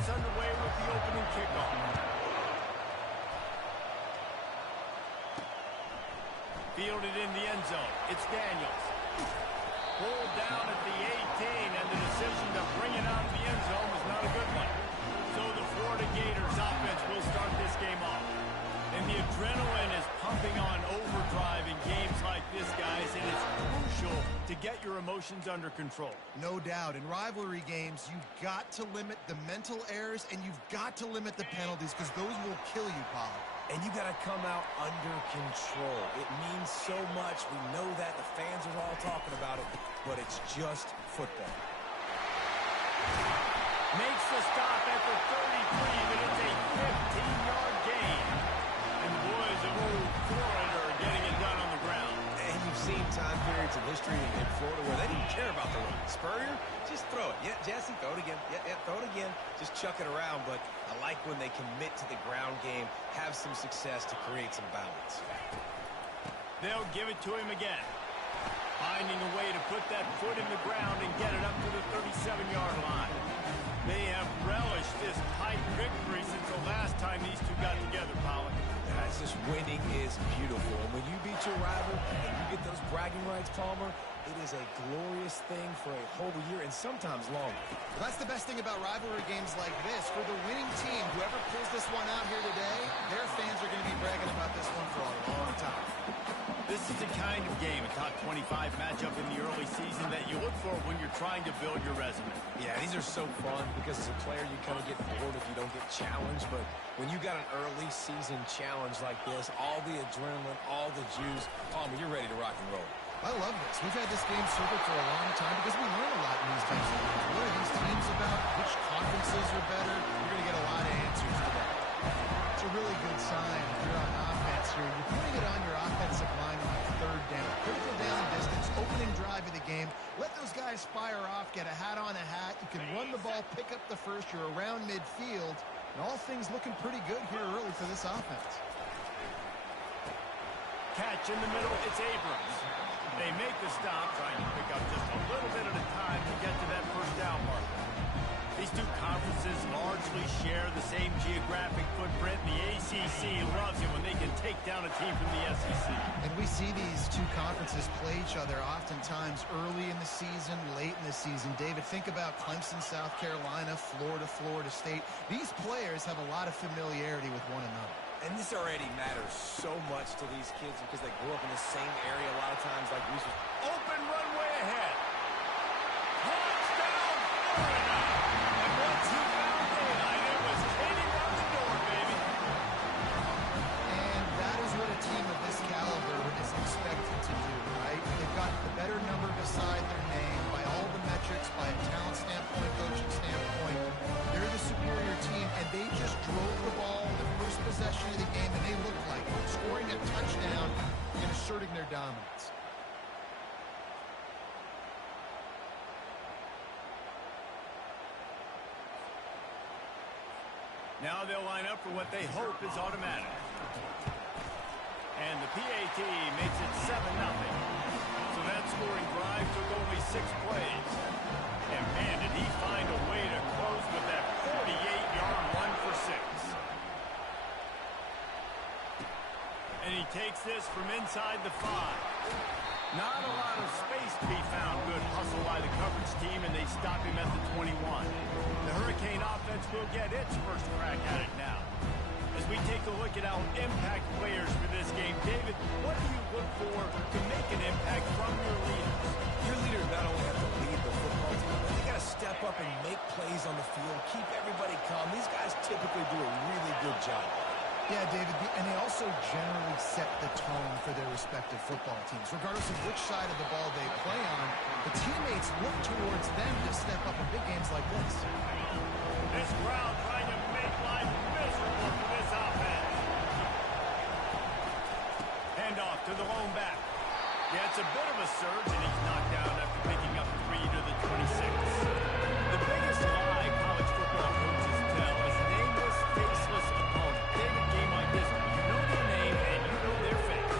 is underway with the opening kickoff. Fielded in the end zone. It's Daniels. Pulled down at the 18, and the decision to bring it out of the end zone was not a good one. So the Florida Gators offense will start this game off. And the adrenaline is pumping on overdrive in games like this, guys, and it's crucial to get your emotions under control. No doubt. In rivalry games, you've got to limit the mental errors, and you've got to limit the penalties, because those will kill you, Paul. And you got to come out under control. It means so much. We know that. The fans are all talking about it, but it's just football. Makes the stop at the 33, but it's a 15-yard gain. And the boys of old Florida are getting it done on the ground. And you've seen time periods in history in Florida where they didn't care about the run. Spurrier, just throw it. Yeah, Jesse, throw it again. Yeah, throw it again. Just chuck it around. But I like when they commit to the ground game, have some success to create some balance. They'll give it to him again. Finding a way to put that foot in the ground and get it up to the 37-yard line. They have relished this tight victory since the last time these two got together, Pollock. Yeah, it's just winning is beautiful. And when you beat your rival and you get those bragging rights, Palmer, it is a glorious thing for a whole year and sometimes longer. Well, that's the best thing about rivalry games like this. For the winning team, whoever pulls this one out here today, their fans are going to be bragging about this one for a long time. This is the kind of game, a top 25 matchup in the early season, that you look for when you're trying to build your resume. Yeah, these are so fun because as a player, you kind of get bored if you don't get challenged. But when you got an early season challenge like this, all the adrenaline, all the juice, Palmer, you're ready to rock and roll. I love this. We've had this game circled for a long time because we learn a lot in these types of games. What are these teams about? Which conferences are better? You're going to get a lot of answers today. It's a really good sign if you're on offense here. You're putting it on your offensive line on third down. Critical down distance, opening drive of the game. Let those guys fire off, get a hat on a hat. You can run the ball, pick up the first. You're around midfield. And all things looking pretty good here early for this offense. Catch in the middle, it's Abrams. They make the stop, trying to pick up just a little bit at a time to get to that first down marker. These two conferences largely share the same geographic footprint. The ACC loves it when they can take down a team from the SEC. And we see these two conferences play each other oftentimes early in the season, late in the season. David, think about Clemson, South Carolina, Florida, Florida State. These players have a lot of familiarity with one another. And this already matters so much to these kids because they grew up in the same area a lot of times like we should. Open runway ahead. Touchdown, Florida! And once he found daylight, it was hitting on the door, baby. And that is what a team of this caliber is expected to do, right? They've got the better number beside their name by all the metrics, by a talent standpoint, coaching standpoint. They're the superior team, and they just drove the ball the first possession of the game, and they looked like it, scoring a touchdown and asserting their dominance. Now they'll line up for what they hope is automatic. And the PAT makes it 7-0. So that scoring drive took only 6 plays. And man, did he find a way to close with that 48-yard run for 6. And he takes this from inside the 5. Not a lot of space to be found. Good hustle by the coverage team, and they stop him at the 21. The Hurricane offense will get its first crack at it now. As we take a look at our impact players for this game, David, what do you look for to make an impact from your leaders? Your leaders not only have to lead the football team, but they got to step up and make plays on the field, keep everybody calm. These guys typically do a really good job. Yeah, David, and they also generally set the tone for their respective football teams. Regardless of which side of the ball they play on, the teammates look towards them to step up in big games like this. This crowd trying to make life miserable for this offense. Handoff to the lone back. Yeah, it's a bit of a surge, and he's knocked down after picking up 3 to the 26. The biggest lie college football coaches tell is nameless, faceless opponent. David, game like this, you know their name and you know their face.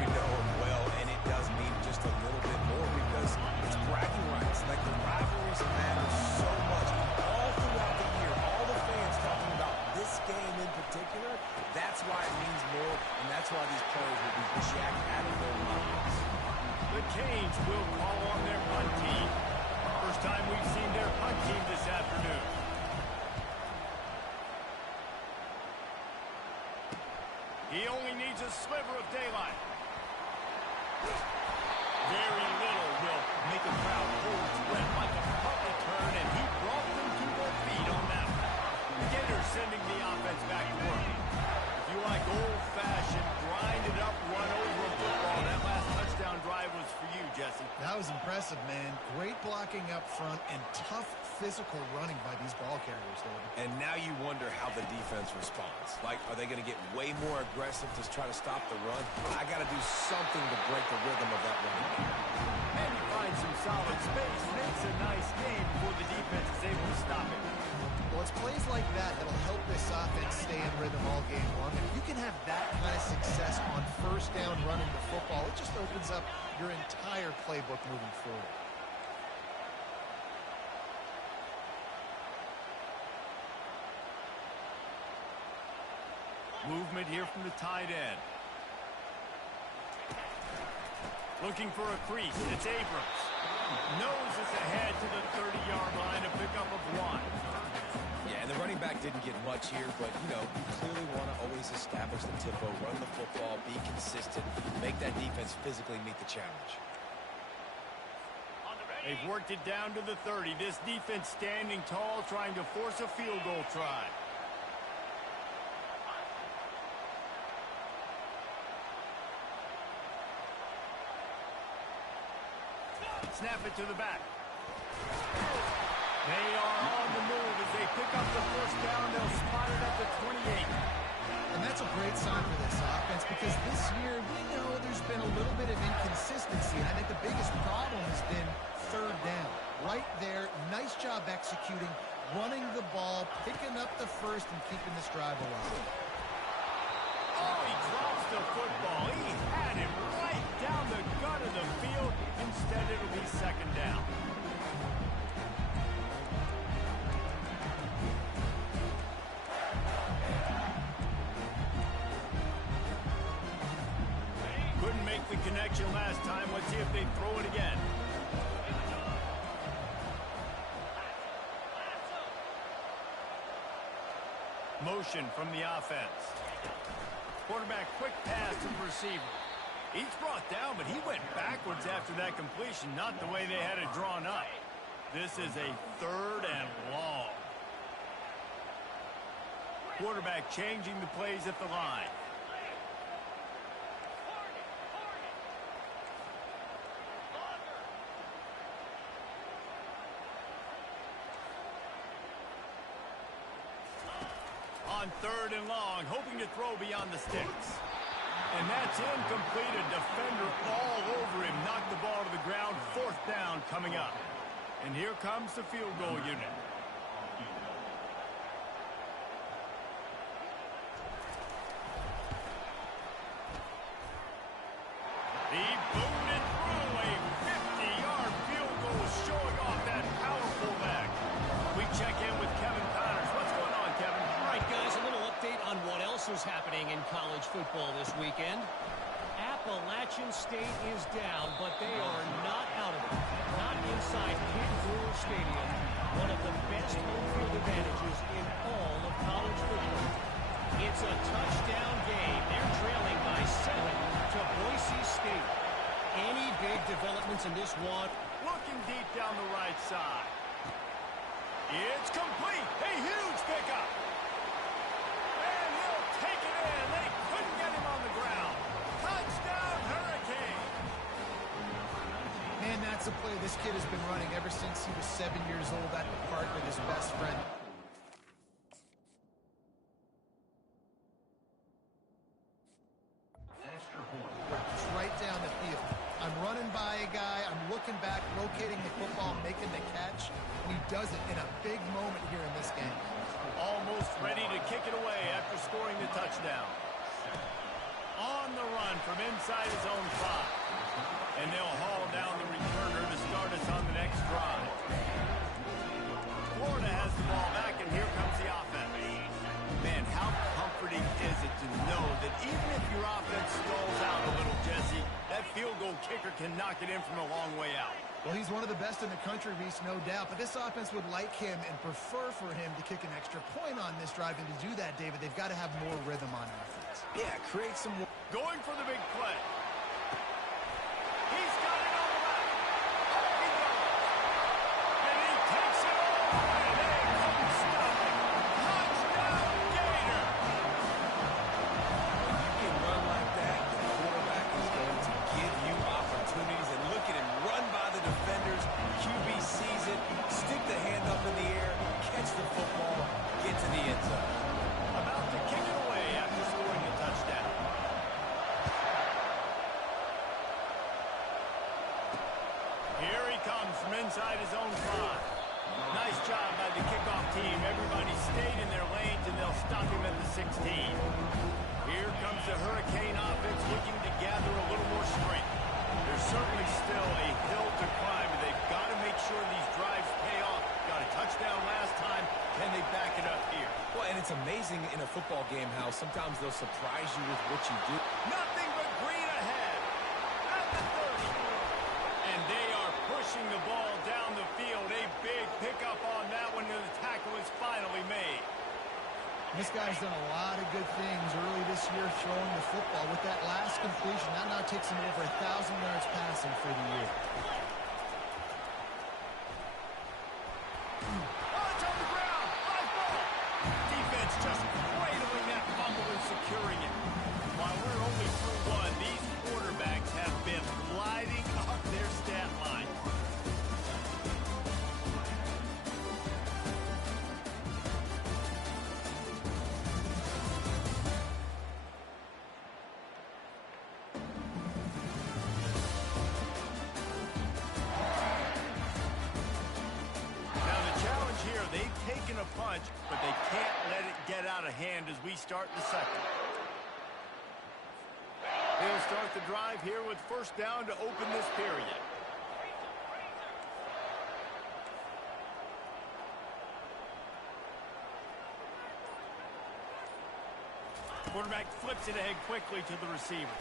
You know them well, and it does mean just a little bit more because it's bragging rights. Like the rivalries matter so much. All throughout the year, all the And that's why these players will be jacked out of their minds. The Canes will call on their punt team. First time we've seen their punt team this afternoon. He only needs a sliver of daylight. Very little will make a crowd hold its breath like a punt return, and he brought them to their feet on that one. Gators sending the offense back to work. If you like old-fashioned, grind-it-up, run-over a football, that last touchdown drive was for you, Jesse. That was impressive, man. Great blocking up front and tough physical running by these ball carriers, David. And now you wonder how the defense responds. Like, are they going to get way more aggressive to try to stop the run? I got to do something to break the rhythm of that running game. And he finds some solid space, makes a nice game before the defense is able to stop it. Well, it's plays like that that'll help this offense stay in rhythm all game long. If you can have that kind of success on first down running the football, it just opens up your entire playbook moving forward. Movement here from the tight end. Looking for a crease. It's Abrams. Noses ahead to the 30-yard line, a pickup of 1. Yeah, and the running back didn't get much here, but, you know, you clearly want to always establish the tempo, run the football, be consistent, make that defense physically meet the challenge. They've worked it down to the 30. This defense standing tall, trying to force a field goal try. Snap it to the back. They are on the move as they pick up the first down. They'll spot it at the 28. And that's a great sign for this offense because this year we know there's been a little bit of inconsistency. And I think the biggest problem has been third down. Right there, nice job executing, running the ball, picking up the first, and keeping this drive alive. Oh, he drops the football. He had him right down the gut of the field. Instead, it'll be second down. Couldn't make the connection last time. Let's see if they throw it again. Motion from the offense. Quarterback quick pass to the receiver. He's brought down, but he went backwards after that completion, not the way they had it drawn up. This is a 3rd and long. Quarterback changing the plays at the line. On 3rd and long, hoping to throw beyond the sticks. And that's incomplete. A defender all over him. Knocked the ball to the ground. 4th down coming up. And here comes the field goal unit. He boomed it through. A 50-yard field goal showing off that powerful leg. We check in with Kevin Connors. What's going on, Kevin? All right, guys, a little update on what else is happening in college football this weekend. Appalachian State is down, but they are not out of it. Not inside Kidd Brewer Stadium, one of the best home field advantages in all of college football. It's a touchdown game. They're trailing by 7 to Boise State. Any big developments in this one? Looking deep down the right side. It's complete. A huge pickup. And he'll take it in. They couldn't get him on the ground. Touchdown, Hurricane. Man, that's a play this kid has been running ever since he was 7 years old at the park with his best friend. Just right down the field. I'm running by a guy. I'm looking back, locating the football, making the catch. And he does it in a big moment here in this game. Almost ready to kick it away after scoring the touchdown. On the run from inside his own 5. And they'll haul down the returner to start us on the next drive. Florida has the ball back, and here comes the offense. Man, how comforting is it to know that even if your field goal kicker can knock it in from a long way out. Well, he's one of the best in the country, Reese, no doubt. But this offense would like him and prefer for him to kick an extra point on this drive. And to do that, David, they've got to have more rhythm on offense. Yeah, create some more. Going for the big play. He's got it all out. Up he goes. And he takes it all the way. They couldn't stop him. Touchdown, Gator. When you can run like that, the quarterback is going to give you opportunities. And look at him run by the defenders. QB sees it, stick the hand up in the air, catch the football, get to the end zone. About to kick it away after scoring a touchdown. Here he comes from inside his own 5. Nice job by the kickoff team. Everybody stayed in their lanes, and they'll stop him at the 16. Here comes the Hurricane offense looking to gather a little more strength. There's certainly still a hill to climb, and they've got to make sure these drives pay off. Got a touchdown last time. Can they back it up here? Well, and it's amazing in a football game how sometimes they'll surprise you with what you do. Nothing but green ahead. At the 30. And they are pushing the ball down the field. A big pickup on that one, and the tackle is finally made. This guy's done a lot of good things early this year throwing the football. With that last completion, that now takes him over 1,000 yards passing for the year. Oh, it's on the ground. Live ball. Defense just cradling that fumble and securing it. While we're only through one, these quarterbacks have been lighting up their stat line. They've taken a punch, but they can't let it get out of hand as we start the second. They'll start the drive here with first down to open this period. Quarterback flips it ahead quickly to the receiver.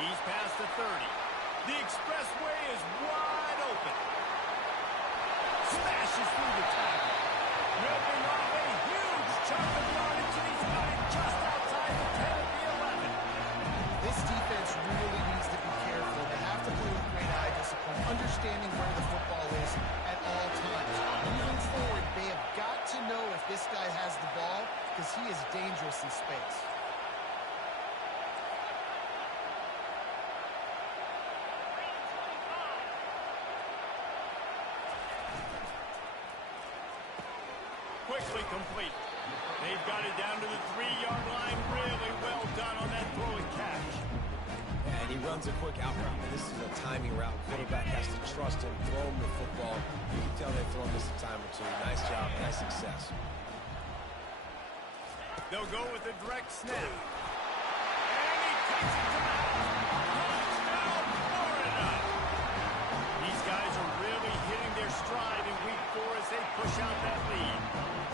He's past the 30. The expressway is wide open. Smashes through the tackle. Ripping off a huge chunk of yardage, and he's got it just outside the 10 of the 11. This defense really needs to be careful. They have to play with great eye discipline, understanding where the football is at all times. Moving forward, they have got to know if this guy has the ball, because he is dangerous in space. Quickly complete. They've got it down to the 3-yard line. Really well done on that throw and catch. And he runs a quick out route. This is a timing route. Quarterback has to trust him, throw him the football. You can tell they've thrown this a time or two. Nice job, nice success. They'll go with a direct snap. And he takes it to the house. Touchdown, Florida. These guys are really hitting their stride in week 4 as they push out that lead.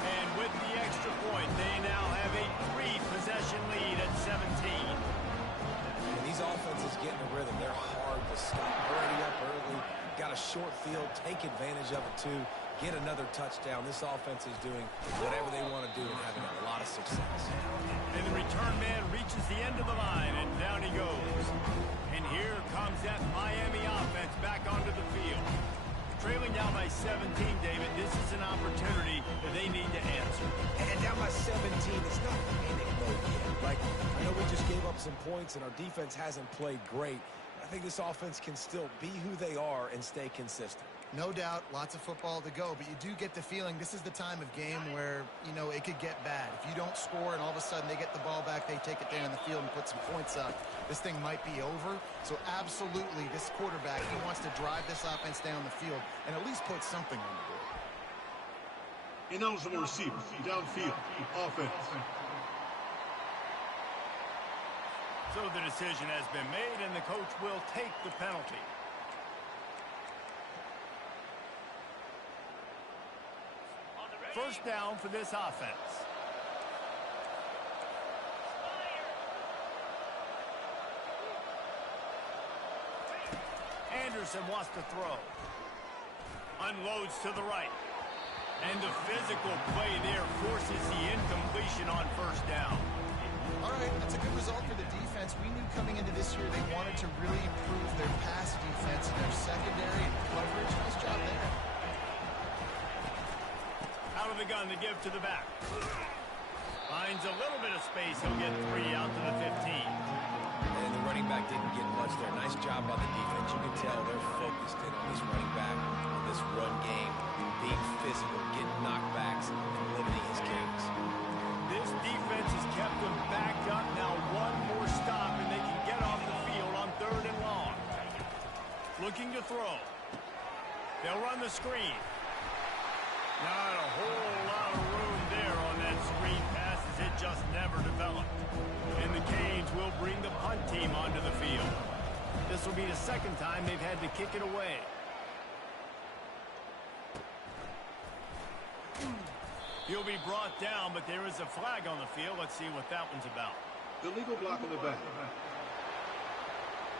And with the extra point, they now have a 3-possession lead at 17. And these offenses get in a rhythm. They're hard to stop. Already up early. Got a short field. Take advantage of it, too. Get another touchdown. This offense is doing whatever they want to do and having a lot of success. And the return man reaches the end of the line, and down he goes. And here comes that Miami offense back onto the field. Trailing down by 17, David, this is an opportunity that they need to answer. And down by 17, it's not panic mode yet. Like, I know we just gave up some points and our defense hasn't played great. I think this offense can still be who they are and stay consistent. No doubt, lots of football to go, but you do get the feeling this is the time of game where, you know, it could get bad. If you don't score and all of a sudden they get the ball back, they take it down the field and put some points up, this thing might be over. So absolutely, this quarterback, he wants to drive this offense down the field and at least put something on the board. Ineligible receiver, downfield, offense. So the decision has been made, and the coach will take the penalty. First down for this offense. Anderson wants to throw. Unloads to the right. And the physical play there forces the incompletion on first down. All right, that's a good result for the defense. We knew coming into this year they wanted to really improve their pass defense and their secondary and coverage. Nice job there. Out of the gun to give to the back. Finds a little bit of space. He'll get 3 out to the 15. And the running back didn't get much there. Nice job by the defense. You can tell they're focused in on this running back, on this run game, being physical, getting knockbacks, and limiting his carries. This defense has kept them backed up. Now one more stop, and they can get off the field on 3rd and long. Looking to throw. They'll run the screen. Not a whole lot of room there on that screen pass as it just never developed. And the Canes will bring the punt team onto the field. This will be the second time they've had to kick it away. He'll be brought down, but there is a flag on the field. Let's see what that one's about. Illegal block on the back.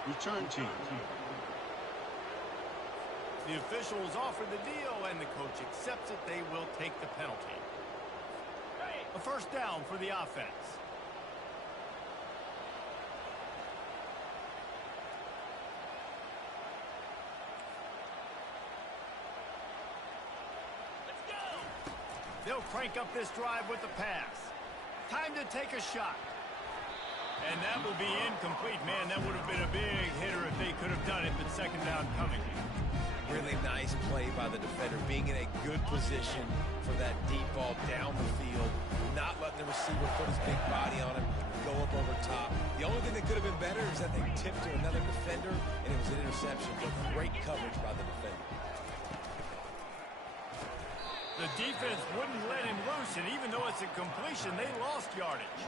Return team. The officials offer the deal, and the coach accepts it. They will take the penalty. A first down for the offense. They'll crank up this drive with the pass. Time to take a shot. And that will be incomplete. Man, that would have been a big hitter if they could have done it, but second down coming. Really nice play by the defender, being in a good position for that deep ball down the field, not letting the receiver put his big body on him, go up over top. The only thing that could have been better is that they tipped to another defender, and it was an interception, but great coverage by the defender. The defense wouldn't let him loose, and even though it's a completion, they lost yardage.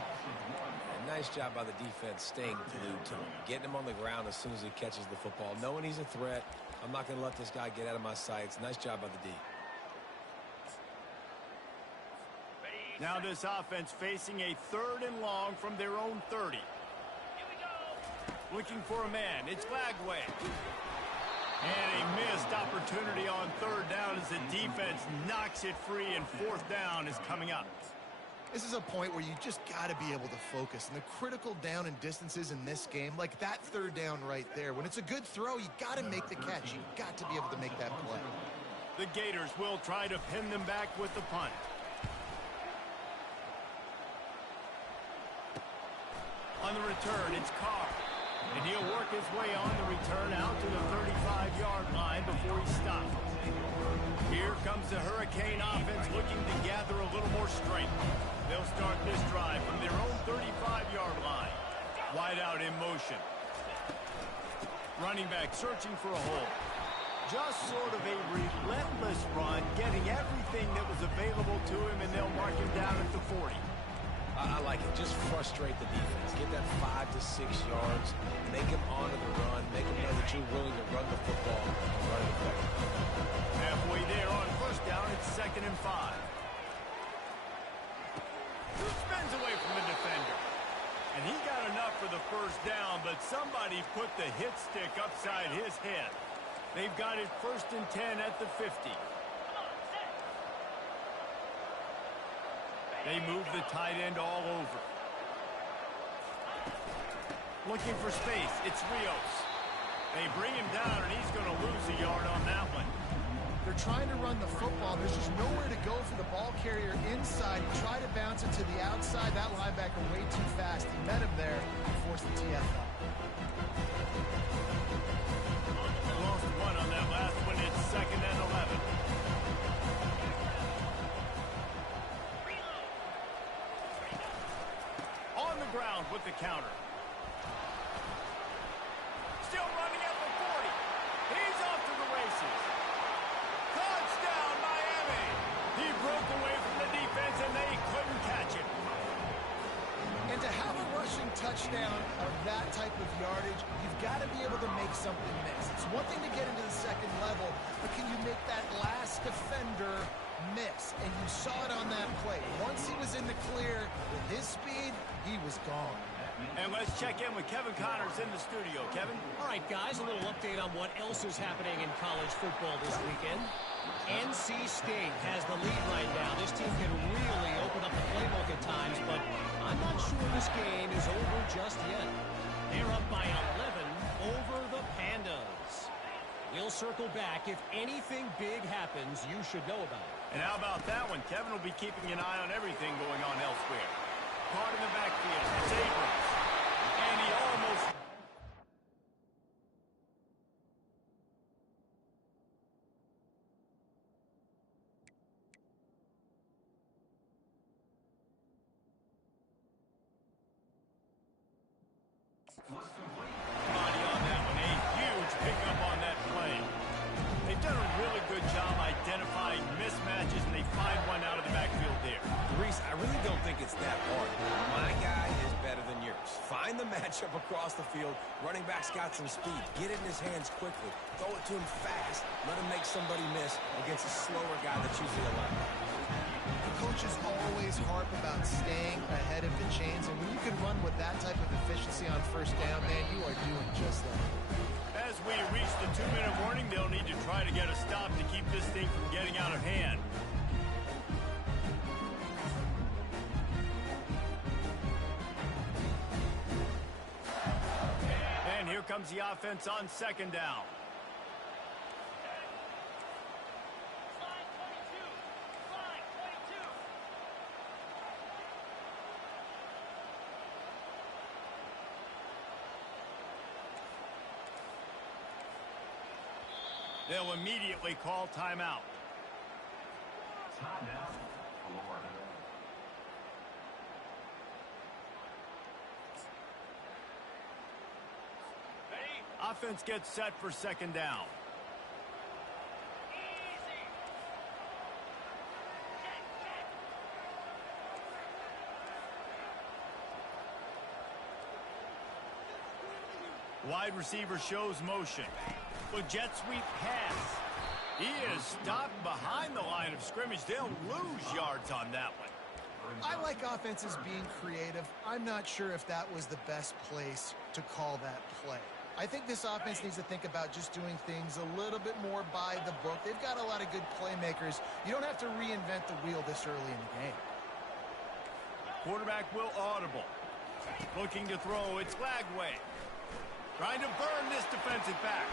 And nice job by the defense staying glued to him, getting him on the ground as soon as he catches the football, knowing he's a threat. I'm not going to let this guy get out of my sights. Nice job by the D. Now this offense facing a 3rd and long from their own 30. Looking for a man. It's Lagway. And a missed opportunity on 3rd down as the defense knocks it free, and 4th down is coming up. This is a point where you just got to be able to focus. And the critical down and distances in this game, like that 3rd down right there, when it's a good throw, you got to make the catch. You got to be able to make that play. The Gators will try to pin them back with the punt. On the return, it's Carr. And he'll work his way on the return out to the 35-yard line before he stops. Here comes the Hurricane offense looking to gather a little more strength. They'll start this drive from their own 35-yard line. Wide out in motion. Running back searching for a hole. Just sort of a relentless run, getting everything that was available to him, and they'll mark him down at the 40. I like it. Just frustrate the defense. Get that 5 to 6 yards. Make him honor the run. Make him know that you're willing to run the football and run it effectively. Halfway there on first down, it's 2nd and 5. Spins away from the defender. And he got enough for the first down, but somebody put the hit stick upside his head. They've got it 1st and 10 at the 50. They move the tight end all over. Looking for space. It's Rios. They bring him down, and he's going to lose a yard on that one. They're trying to run the football. There's just nowhere to go for the ball carrier inside. He tried to bounce it to the outside. That linebacker way too fast. He met him there and forced the TFL. Lost one on that last one. It's 2nd and 11. On the ground with the counter. Still running at the 40. He's off to the races. Touchdown, Miami. He broke away from the defense, and they couldn't catch him. And to have a rushing touchdown of that type of yardage, you've got to be able to make something miss. It's one thing to get into the second level, but can you make that last defender miss? And you saw it on that play. Once he was in the clear with his speed, he was gone. And let's check in with Kevin Connors in the studio. Kevin? All right, guys, a little update on what else is happening in college football this weekend. NC State has the lead right now. This team can really open up the playbook at times, but I'm not sure this game is over just yet. They're up by 11 over the Pandas. We'll circle back. If anything big happens, you should know about it. And how about that one? Kevin will be keeping an eye on everything going on elsewhere. Caught in the backfield. It's Abrams. And he almost... Money on that one. A huge pickup on that play. They've done a really good job identifying mismatches, and they find one out of the backfield there. Reese, I really don't think it's that hard. My guy is better than yours. Find the matchup across the field. Running back's got some speed. Get it in his hands quickly. Throw it to him fast. Let him make somebody miss against a slower guy that's usually a linebacker. The coaches always harp about staying ahead of the chains, and when you can run with that type of efficiency on first down, man, you are doing just that. As we reach the 2-minute warning, they'll need to try to get a stop to keep this thing from getting out of hand. And here comes the offense on second down. They'll immediately call timeout. Timeout, Florida. Offense gets set for second down. Wide receiver shows motion. Well, jet sweep pass. He is stopped behind the line of scrimmage. They'll lose yards on that one. I like offenses being creative. I'm not sure if that was the best place to call that play. I think this offense needs to think about just doing things a little bit more by the book. They've got a lot of good playmakers. You don't have to reinvent the wheel this early in the game. Quarterback will audible. Looking to throw. It's Lagway. Trying to burn this defensive back.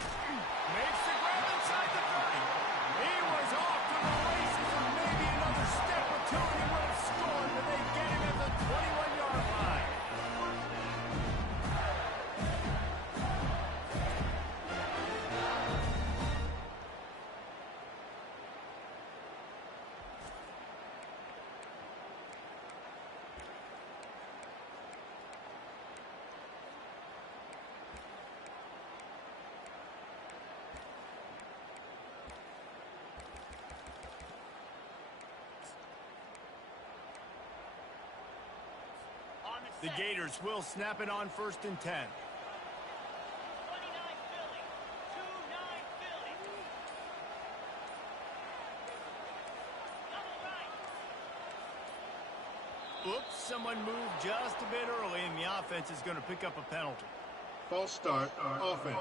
Makes the grab inside the 30. He was off to the races, and maybe another step or two and he would have scored, but they get him at the 21-yard line. The Gators will snap it on 1st and 10. Oops, someone moved just a bit early, and the offense is going to pick up a penalty. False start, offense.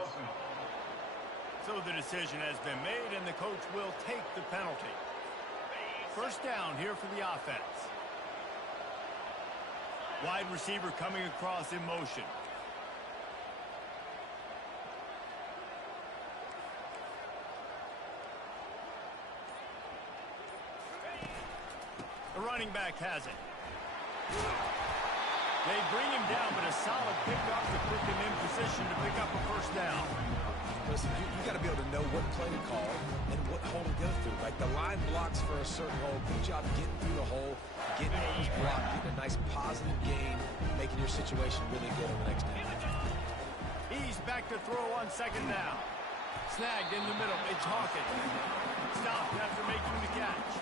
So the decision has been made, and the coach will take the penalty. First down here for the offense. Wide receiver coming across in motion. The running back has it. They bring him down, but a solid pickup to put them in position to pick up a first down. Listen, you got to be able to know what play to call and what hole to go through. Like the line blocks for a certain hole. Good job getting through the hole, getting those blocked, getting a nice positive gain, making your situation really good on the next down. He's back to throw on second down. Snagged in the middle. It's Hawkins. Stopped after making the catch.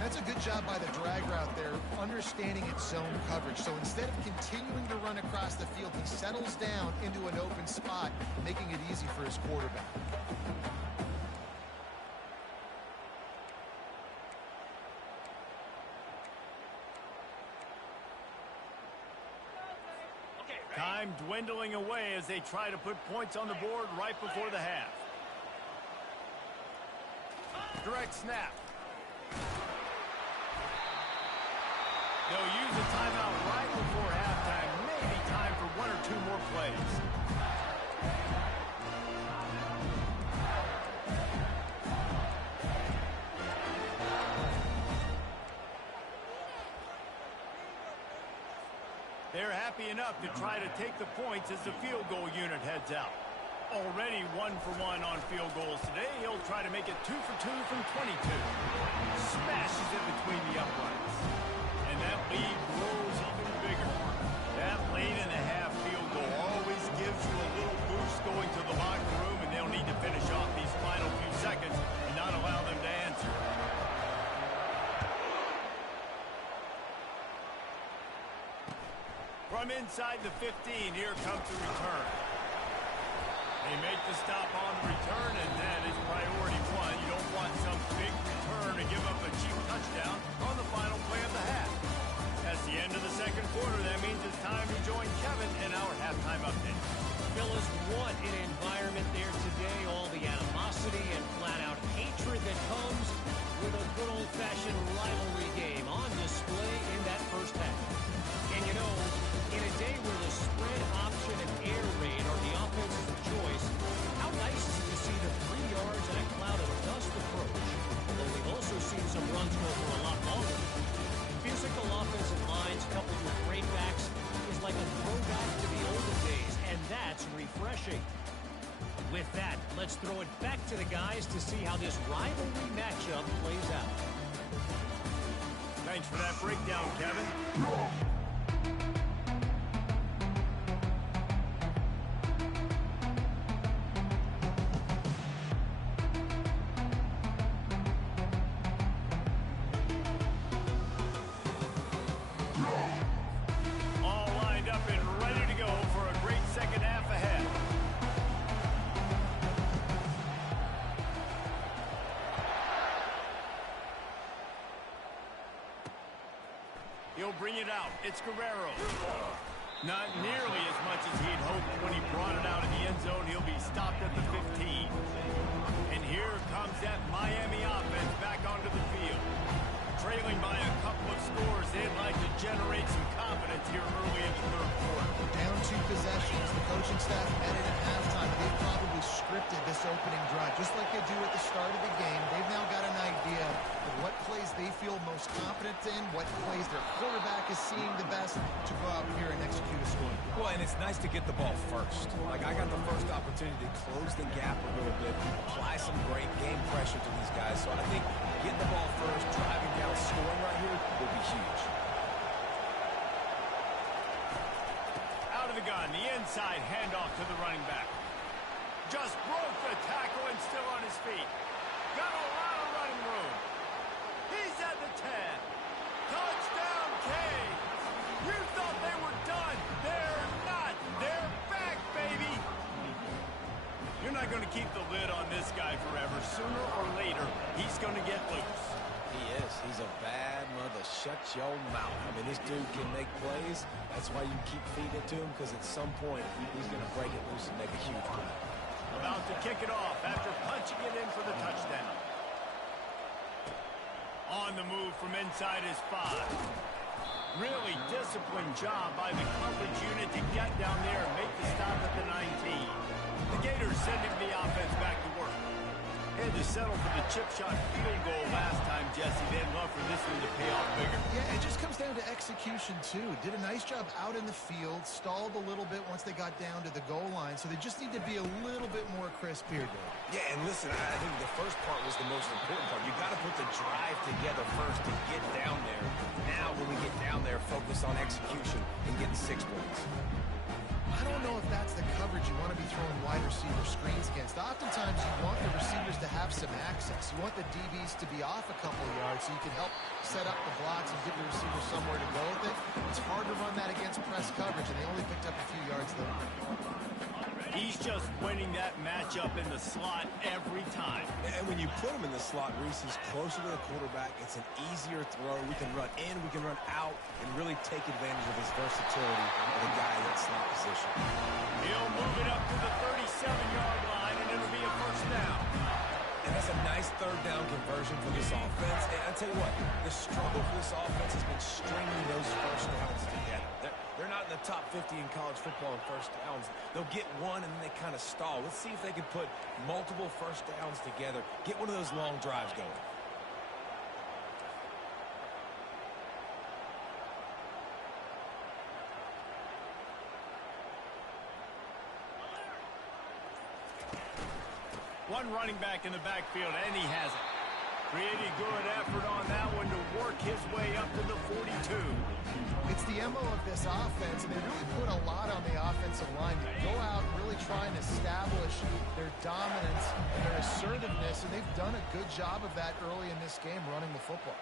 That's a good job by the drag route there, understanding its zone coverage. So instead of continuing to run across the field, he settles down into an open spot, making it easy for his quarterback. Okay, Time dwindling away as they try to put points on the board right before the half. Direct snap. They'll use a timeout right before halftime. Maybe time for one or two more plays. They're happy enough to try to take the points as the field goal unit heads out. Already 1 for 1 on field goals today. He'll try to make it 2 for 2 from 22. Smashes it between the uprights. And that lead grows even bigger. That late-in-the-half field goal always gives you a little boost going to the locker room, and they'll need to finish off these final few seconds and not allow them to answer. From inside the 15, here comes the return. They make the stop on the return, and that is priority one. You don't want some big return to give up a cheap touchdown on the final play of the half. That's the end of the second quarter. That means it's time to join Kevin in our halftime update. Fellas, what an environment there today. All the animosity and flat-out hatred that comes with a good old-fashioned rivalry game on display in that first half. And you know, in a day where the spread option and air raid are the offenses of choice, how nice is it to see the 3 yards and a cloud of dust approach? Although we've also seen some runs go for a lot longer. Physical offensive lines coupled with great backs is like a throwback to the olden days, and that's refreshing. With that, let's throw it back to the guys to see how this rivalry matchup plays out. Thanks for that breakdown, Kevin. All lined up and ready to go for a great second half ahead. He'll bring it out. It's Guerrero. Not nearly as much as he'd hoped when he brought it out of the end zone. He'll be stopped at the 15. And here comes that Miami offense back onto the field. Trailing by a couple of scores, they'd like to generate some confidence here early in the third quarter. Down 2 possessions. The coaching staff met it at halftime. They've probably scripted this opening drive, just like they do at the start of the game. They've now got an idea of what plays they feel most confident in, what plays their quarterback is seeing the best to go out here and execute a score. Well, and it's nice to get the ball first. Like, I got the first opportunity to close the gap a little bit, apply some great game pressure to these guys. So I think getting the ball first, driving down, scoring right here will be huge. Out of the gun, the inside handoff to the running back. Just broke the tackle and still on his feet. Got a lot of running room. He's at the 10. Touchdown, Canes. You thought they were done. They're not. They're back, baby. You're not going to keep the lid on this guy forever. Sooner or later, he's going to get loose. He is. He's a bad mother. Shut your mouth. I mean, this dude can make plays. That's why you keep feeding it to him, because at some point, he's going to break it loose and make a huge play. About to kick it off after punching it in for the touchdown. On the move from inside his 5. Really disciplined job by the coverage unit to get down there and make the stop at the 19. The Gators sending the offense back to work. Had to settle for the chip shot field goal last time, Jesse. They'd love for this one to pay off bigger. Yeah, it just comes down to execution, too. Did a nice job out in the field, stalled a little bit once they got down to the goal line, so they just need to be a little bit more crisp here, Dave. Yeah, and listen, I think the first part was the most important part. You got to put the drive together first to get down there. Now, when we get down there, focus on execution and getting 6 points. I don't know if that's the coverage you want to be throwing wide receiver screens against. Oftentimes, you want the receivers to have some access. You want the DBs to be off a couple of yards so you can help set up the blocks and give the receiver somewhere to go with it. It's hard to run that against press coverage, and they only picked up a few yards there. He's just winning that matchup in the slot every time. And when you put him in the slot, Reese, he's closer to the quarterback. It's an easier throw. We can run in, we can run out, and really take advantage of his versatility of the guy in that slot position. version for this offense. And I tell you what, the struggle for this offense has been stringing those first downs together. They're not in the top 50 in college football in first downs. They'll get one and then they kind of stall. Let's see if they can put multiple first downs together, get one of those long drives going. One running back in the backfield, and he has it. Pretty good effort on that one to work his way up to the 42. It's the MO of this offense, and they really put a lot on the offensive line to go out really trying to establish their dominance and their assertiveness, and they've done a good job of that early in this game running the football.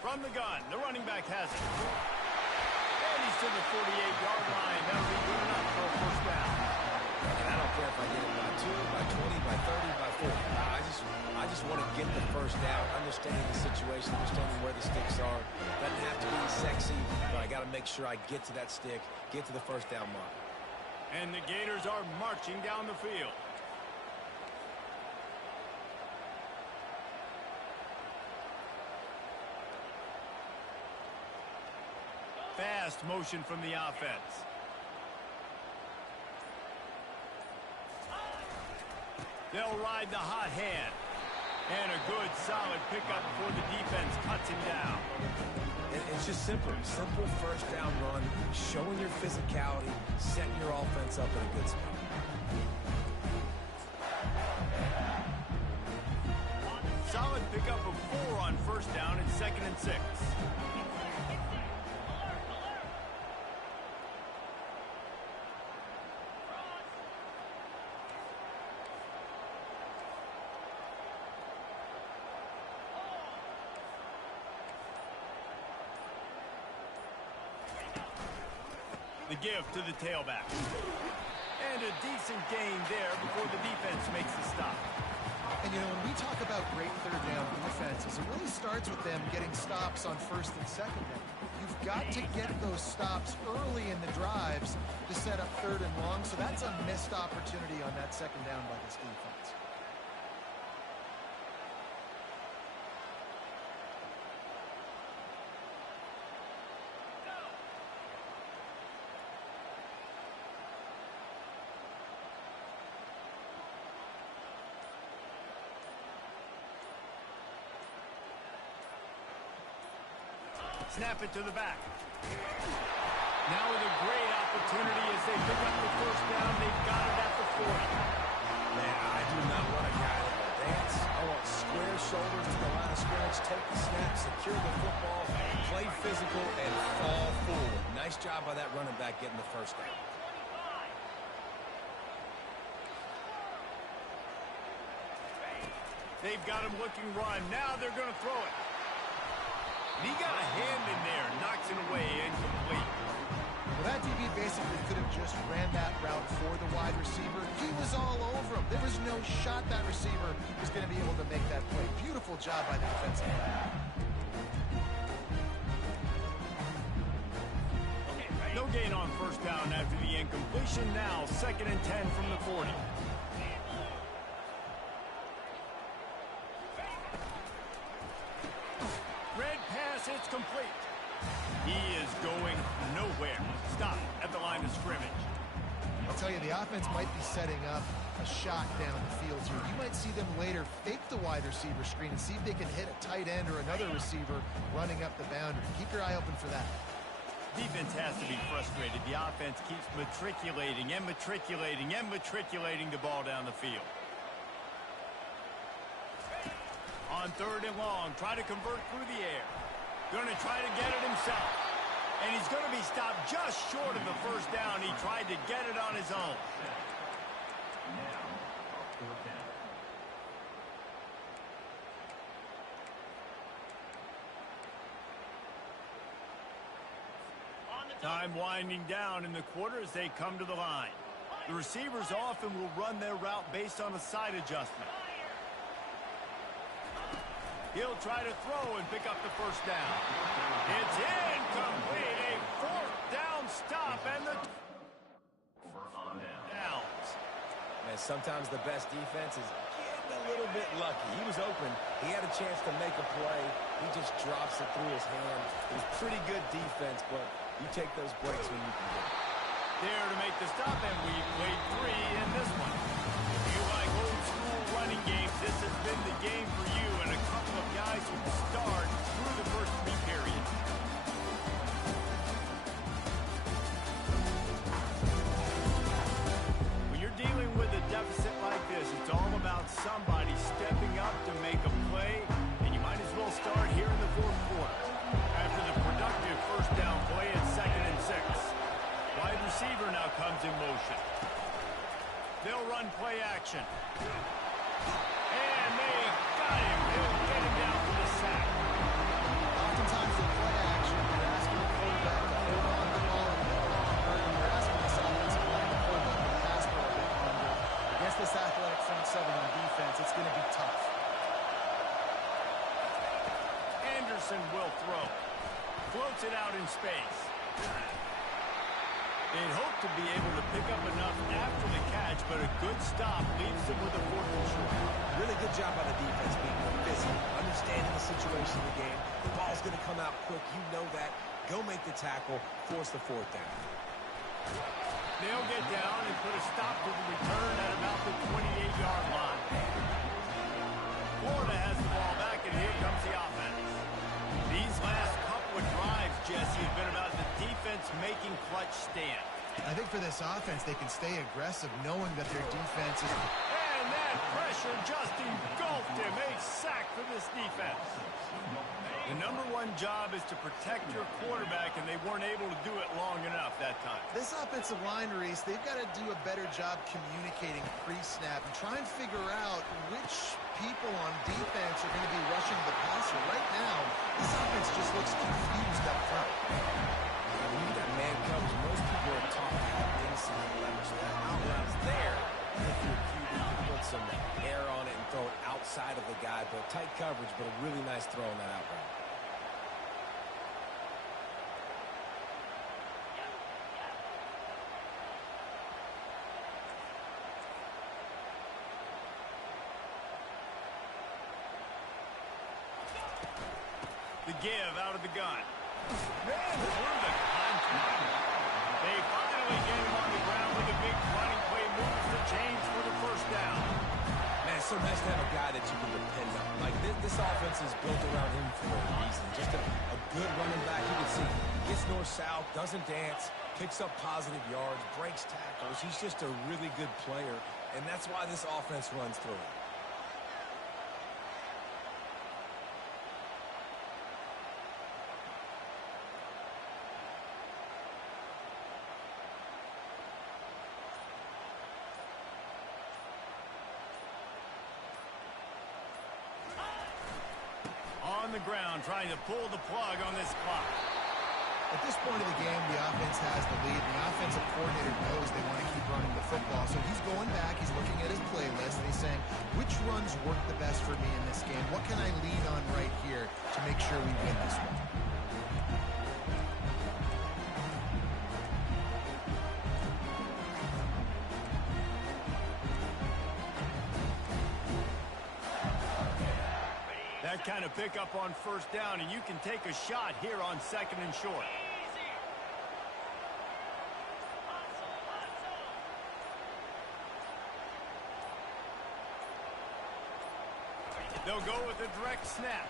From the gun, the running back has it. And he's to the 48-yard line. That'll be good enough for a first down. And I don't care if I get it by 2, by 20, by 30, by 40. I just want to get the first down, understanding the situation, understanding where the sticks are. Doesn't have to be sexy, but I got to make sure I get to that stick, get to the first down mark. And the Gators are marching down the field. Fast motion from the offense. They'll ride the hot hand. And a good, solid pickup before the defense cuts him down. It's just simple first down run, showing your physicality, setting your offense up in a good spot. Solid pickup of 4 on first down and 2nd and 6. The give to the tailback. And a decent gain there before the defense makes the stop. And, you know, when we talk about great third down defenses, it really starts with them getting stops on first and second down. You've got to get those stops early in the drives to set up third and long, so that's a missed opportunity on that second down by this defense. Snap it to the back. Now with a great opportunity as they pick up the first down. They've got it at the 40. Man, I do not want a guy that will dance. I want square shoulders to the line of scrimmage, take the snap, secure the football, play physical, and fall forward. Nice job by that running back getting the first down. They've got him looking run. Now they're going to throw it. He got a hand in there, knocks it away, incomplete. Well, that DB basically could have just ran that route for the wide receiver. He was all over him. There was no shot that receiver was going to be able to make that play. Beautiful job by the defensive back. No gain on first down after the incompletion. Now 2nd and 10 from the 40. It's complete. He is going nowhere. Stop at the line of scrimmage. I'll tell you, the offense might be setting up a shot down the field here. You might see them later fake the wide receiver screen and see if they can hit a tight end or another receiver running up the boundary. Keep your eye open for that. Defense has to be frustrated. The offense keeps matriculating and matriculating and matriculating the ball down the field. On 3rd and long, try to convert through the air. Going to try to get it himself. And he's going to be stopped just short of the first down. He tried to get it on his own. On the Time winding down in the quarter as they come to the line. The receivers often will run their route based on a side adjustment. He'll try to throw and pick up the first down. It's incomplete. A fourth down stop and the downs. Man, sometimes the best defense is getting a little bit lucky. He was open. He had a chance to make a play. He just drops it through his hand. It was pretty good defense, but you take those breaks when you can get it. There to make the stop, and we played 3 in this one. If you like old school running games, this has been the game for you, and a couple of guys who start through the first 3 periods. When you're dealing with a deficit like this, it's all about somebody stepping up to make a play, and you might as well start here in the fourth quarter. After the productive first down play at 2nd and 6. Wide receiver now comes in motion. They'll run play action. And they got him. They'll get him down for the sack. Oftentimes with play action, you're asking the quarterback to hold on to the ball a bit longer, and you're asking this offensive line to hold up the pass for a bit longer. Against this athletic front seven on defense, it's going to be tough. Anderson will throw. Floats it out in space. They'd hope to be able to pick up enough after the catch, but a good stop leaves them with a 4th and short. Really good job by the defense being busy, understanding the situation of the game. The ball's going to come out quick. You know that. Go make the tackle. Force the 4th down. They'll get down and put a stop to the return at about the 28-yard line. Florida has the ball back, and here comes the offense. These last couple of drives, Jesse, have been about the defense making clutch stand. I think for this offense, they can stay aggressive knowing that their defense is... And that pressure just engulfed him. A sack for this defense. The number 1 job is to protect your quarterback, and they weren't able to do it long enough that time. This offensive line, Reese, they've got to do a better job communicating pre-snap and try and figure out which people on defense are going to be rushing the passer. Right now, this offense just looks confused up front. When you got man coverage, most people are taught to have inside leverage. So that outline's there. And if you're QB, you can put some air on it and throw it outside of the guy. But tight coverage, but a really nice throw on that out route. The give out of the gun. Man, through the contact. They finally get him on the ground with a big running play, moves the chains for the first down. Man, it's so nice to have a guy that you can depend on. Like, this offense is built around him for a reason. Just a good running back. You can see gets north-south, doesn't dance, picks up positive yards, breaks tackles. He's just a really good player, and that's why this offense runs through it. On the ground, trying to pull the plug on this clock. At this point of the game, the offense has the lead. The offensive coordinator knows they want to keep running the football. So he's going back, he's looking at his playlist, and he's saying, which runs work the best for me in this game? What can I lean on right here to make sure we win this one? That kind of pickup on first down, and you can take a shot here on 2nd and short. They'll go with a direct snap.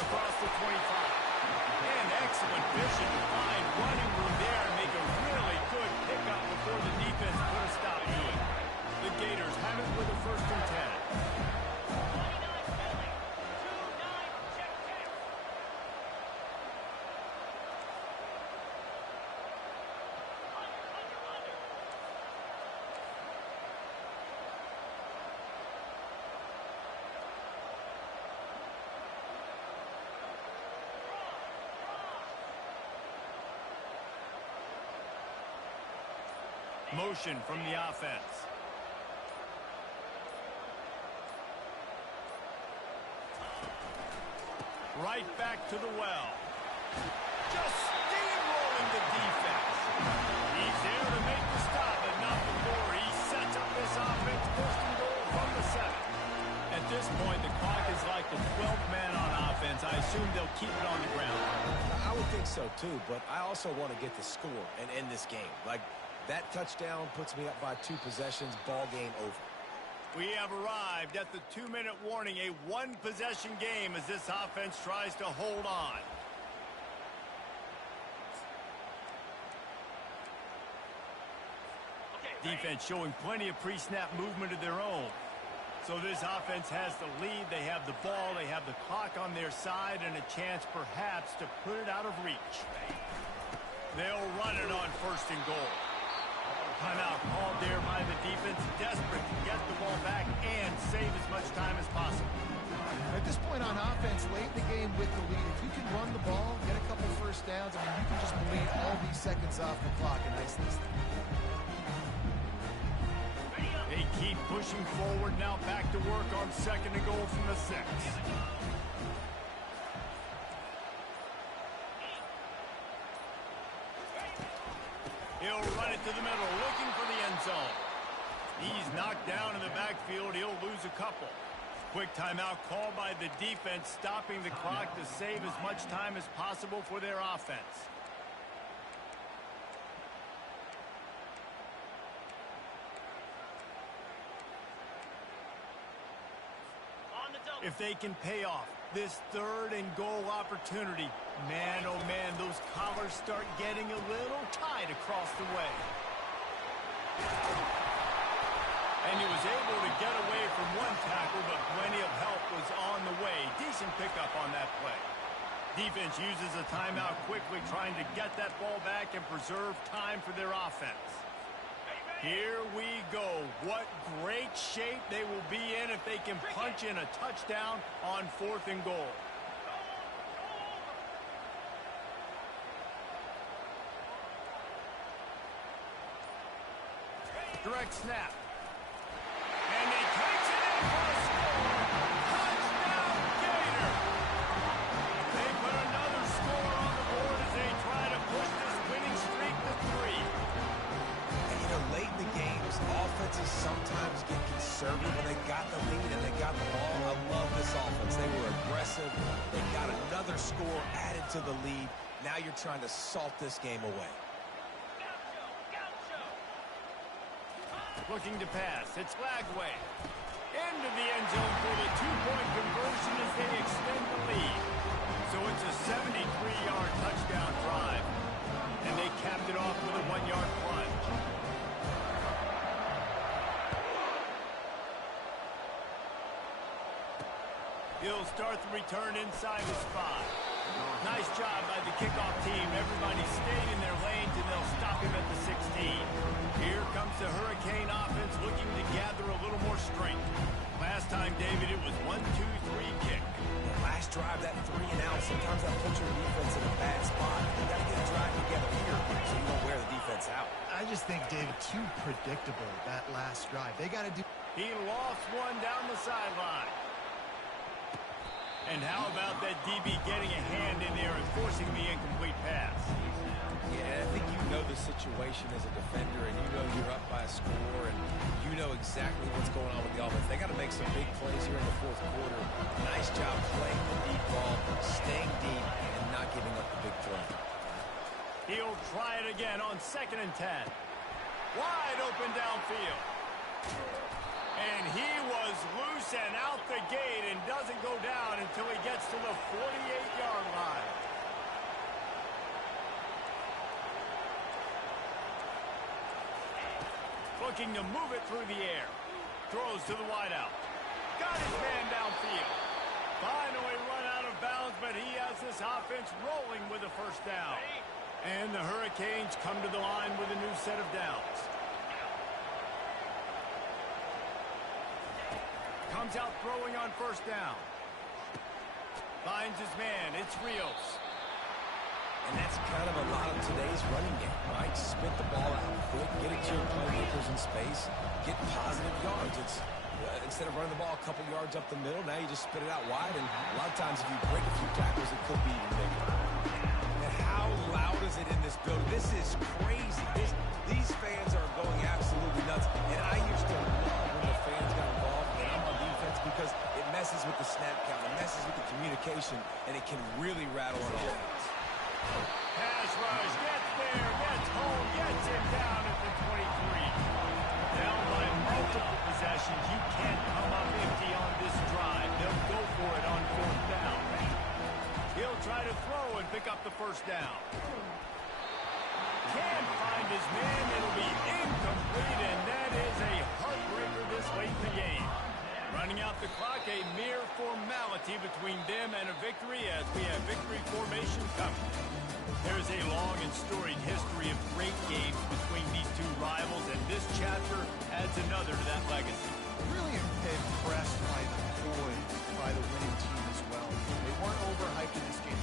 Across the 25. And excellent vision to find running room there and make a really good pickup before the defense put a stop to it. The Gators have it with a 1st and 10. Motion from the offense. Right back to the well. Just steamrolling the defense. He's there to make the stop, but not before he sets up this offense. First and goal from the 7. At this point, the clock is like the 12th man on offense. I assume they'll keep it on the ground. I would think so, too, but I also want to get the score and end this game. Like, that touchdown puts me up by 2 possessions, ball game over. We have arrived at the 2-minute warning, a 1-possession game as this offense tries to hold on. Defense showing plenty of pre-snap movement of their own. So this offense has the lead. They have the ball. They have the clock on their side and a chance perhaps to put it out of reach. They'll run it on first and goal. Timeout called there by the defense, desperate to get the ball back and save as much time as possible. At this point on offense, late in the game with the lead, if you can run the ball, get a couple first downs, I mean, you can just bleed all these seconds off the clock and ice this thing. They keep pushing forward now, back to work on second and goal from the 6. He'll run it to the middle, looking for the end zone. He's knocked down in the backfield. He'll lose a couple. Quick timeout called by the defense, stopping the clock to save as much time as possible for their offense. If they can pay off this third and goal opportunity, man, oh man, those collars start getting a little tight across the way. And he was able to get away from one tackle, but plenty of help was on the way. Decent pickup on that play. Defense uses a timeout quickly, trying to get that ball back and preserve time for their offense. Here we go. What great shape they will be in if they can punch in a touchdown on fourth and goal. Direct snap. And he takes it in for a score. Touchdown, Gator. They put another score on the board as they try to push this winning streak to 3. Late in the games, offenses sometimes get conservative when they got the lead and they got the ball. I love this offense. They were aggressive. They got another score added to the lead. Now you're trying to salt this game away. Looking to pass. It's Lagway. Into the end zone for the 2-point conversion as they extend the lead. So it's a 73-yard touchdown drive. And they capped it off with a 1-yard plunge. He'll start the return inside the spot. Nice job by the kickoff team. Everybody stayed in their lanes, and they'll stop him at the 16. Here comes the Hurricane offense looking to gather a little more strength. Last time, David, it was 1-2-3 kick. Last drive, that 3 and out. Sometimes that puts your defense in a bad spot. You got to get a drive together here so you don't wear the defense out. I just think, David, too predictable, that last drive. They got to do... He lost one down the sideline. And how about that DB getting a hand in there and forcing the incomplete pass? Yeah, I think you know the situation as a defender, and you know you're up by a score, and you know exactly what's going on with the offense. They got to make some big plays here in the fourth quarter. Nice job playing the deep ball, staying deep, and not giving up the big throw. He'll try it again on 2nd and 10. Wide open downfield. And he was loose and out the gate and doesn't go down until he gets to the 48-yard line. Looking to move it through the air. Throws to the wideout. Got his man downfield. Finally run out of bounds, but he has this offense rolling with a first down. And the Hurricanes come to the line with a new set of downs. Comes out throwing on first down. Finds his man. It's Rios. And that's kind of a lot of today's running game, right? Spit the ball out quick, get it to your playmakers in space, get positive yards. It's instead of running the ball a couple yards up the middle, now you just spit it out wide, and a lot of times if you break a few tackles, it could be even bigger. And how loud is it in this building? This is crazy. These fans are going absolutely nuts, and I used to love when the fans got involved, and I'm on defense because it messes with the snap count, it messes with the communication, and it can really rattle an offense. Pass rush, gets there, gets home, gets him down at the 23. Down by multiple possessions. You can't come up empty on this drive. They'll go for it on 4th down. He'll try to throw and pick up the first down. Can't find his man. It'll be incomplete, and that is a heartbreaker this late in the game. Running out the clock, a mere formality between them and a victory as we have victory formation coming. There's a long and storied history of great games between these two rivals, and this chapter adds another to that legacy. Really impressed by the poise by the winning team as well. They weren't overhyped in this game.